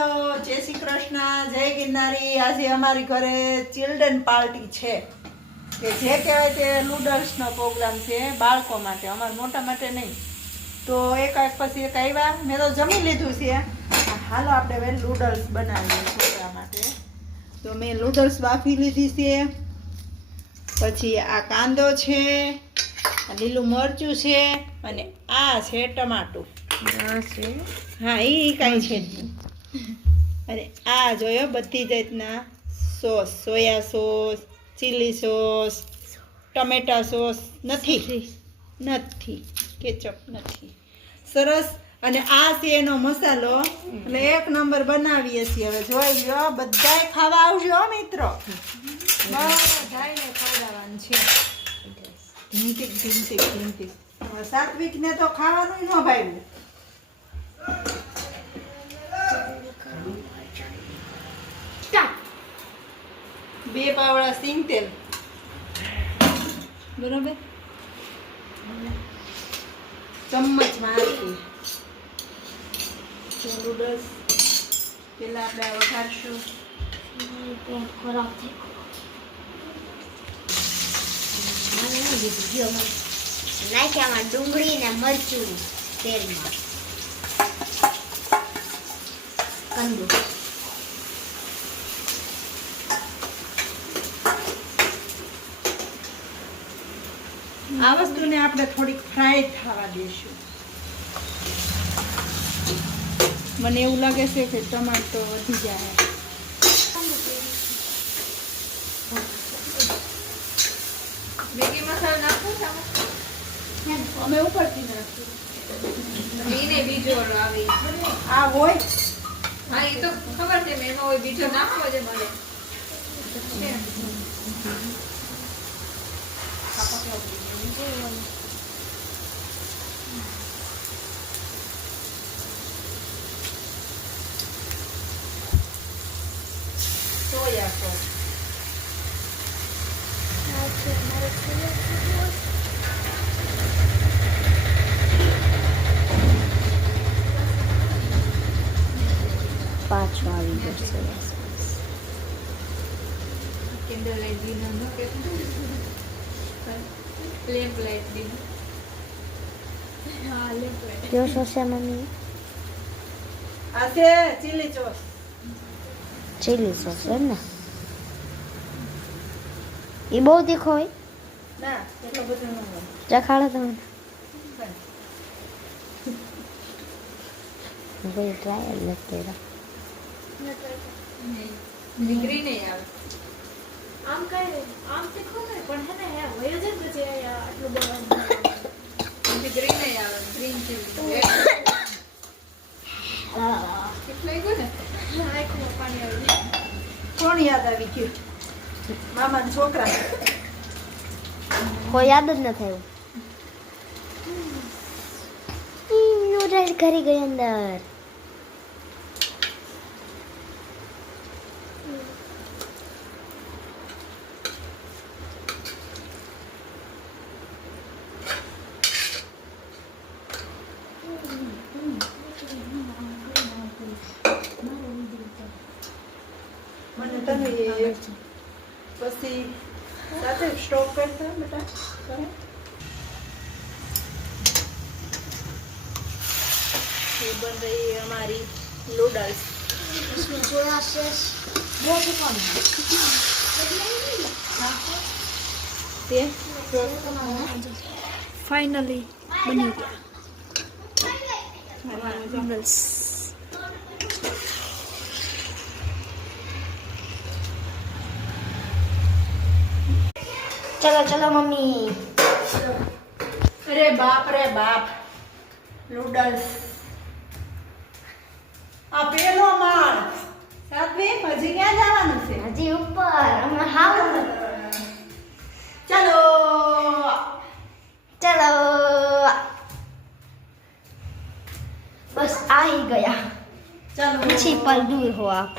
હાલો જય શ્રી કૃષ્ણ, જય ગિરનારી। આજે અમારી ઘરે ચિલ્ડ્રન પાર્ટી છે કે જે કહેવાય તે નૂડલ્સનો પ્રોગ્રામ છે બાળકો માટે, અમારા મોટા માટે નહીં। તો એક પછી એક આવ્યા, મેં તો જમી લીધું છે। હાલો આપણે હવે નૂડલ્સ બનાવીએ છોકરા માટે। તો મેં નૂડલ્સ બાફી લીધી છે, પછી આ કાંદો છે, આ લીલું મરચું છે અને આ છે ટમાટું। હા એ કાંઈ છે જ નહીં। અને આ જોયો બધી જાતના sauce, soya sauce, chilli sauce, ટમેટા સોસ નથી, કેચઅપ નથી, સરસ। અને આ છે એનો મસાલો, એટલે એક નંબર બનાવીએ છીએ। હવે જોઈ લો, બધાય ખાવા આવજો હો મિત્રો, બધાયને ખવડાવવાનું છે। ઢીંટીક સાત્વિક ને તો ખાવાનું ન ભાવ્યું। બે પાવડા સિંગ તેલ, બરોબર, ચમચ મારતી નૂડલ્સ પેલા આપણે વઘારશું। નાખ્યામાં ડુંગળી ને મરચું તેલમાં કંદુ આ વસ્તુને આપણે થોડીક ફ્રાય થવા દઈશું। મને એવું લાગે છે કે ટમાટો વધી જાય। મેગી મસાલો નાખો છો? અમે ઉપરથી નાખીએ। એને બીજો આવે આ હોય હા એ તો ખબર છે, એમાં હોય બીજો નાખવો છે મને। સોયા સોસ, પાછો આવી જશે। કેન્ડલ લાઈટ ડિનર નો કે લેમ્પ લાઈટ ડિનર। હા લેમ્પ લાઈટ કયો સોસ છે મમ્મી? આ છે ચીલી સોસ। ચીલી સોસ એમ ને? એ બહુ તીખો હોય? ના એટલો બધો ન હોય। ચખાડો તમે કોઈ ટ્રાય જ નથી કર્યો। ડીગ્રી નહીં આવે। આમ કઈ આમ તીખો નહીં પણ હે ને વયો જાય પછી આટલું બધું ડીગ્રી નહીં આવે, ગ્રીન ચીલી કેટલું ગયું ને આંખમાં પાણી આવી કોણ યાદ આવી ગયું? મામાના છોકરા। કોઈ યાદ જ ન થયું। નૂડલ્સ કરી ગઈ અંદર। મને તમે પછી સાથે સ્ટોક કરતા બેટા કરે। ये बन रही है हमारी नूडल्स। इसमें सोया सॉस बहुत ही कम है ये फाइनली बनी गया नूडल्स। चलो चलो मम्मी। अरे बाप रे बाप, नूडल्स आ पेलो मार सात्विक हजी क्या जवानुं छे? हजी ऊपर हम हाव चलो चलो बस आ ही गया। चलो कुछ ही पल दूर हो आप।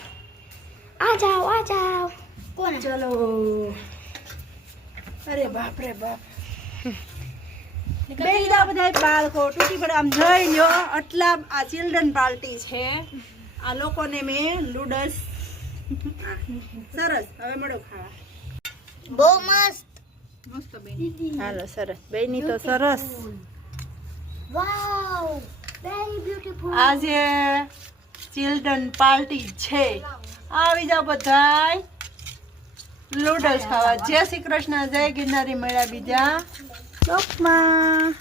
आ जाओ आ जाओ। कौन है? चलो। अरे बाप रे बाप, બેટા બધાય બાળકો તૂટી પડે આમ જોઈ લ્યો। આટલા આ ચિલ્ડ્રન પાર્ટી છે, આ લોકોને મેં નૂડલ્સ સરસ હવે મળો ખાવા બહુ મસ્ત. મસ્ત બેન. હાલો સરસ બેની તો સરસ વાવ વેરી બ્યુટીફુલ. આજે ચિલ્ડ્રન પાર્ટી છે આવી જાઓ બધાય નૂડલ્સ ખાવા. જય શ્રી કૃષ્ણ જય ગિરનારી મળ્યા બીજા લોકમાં.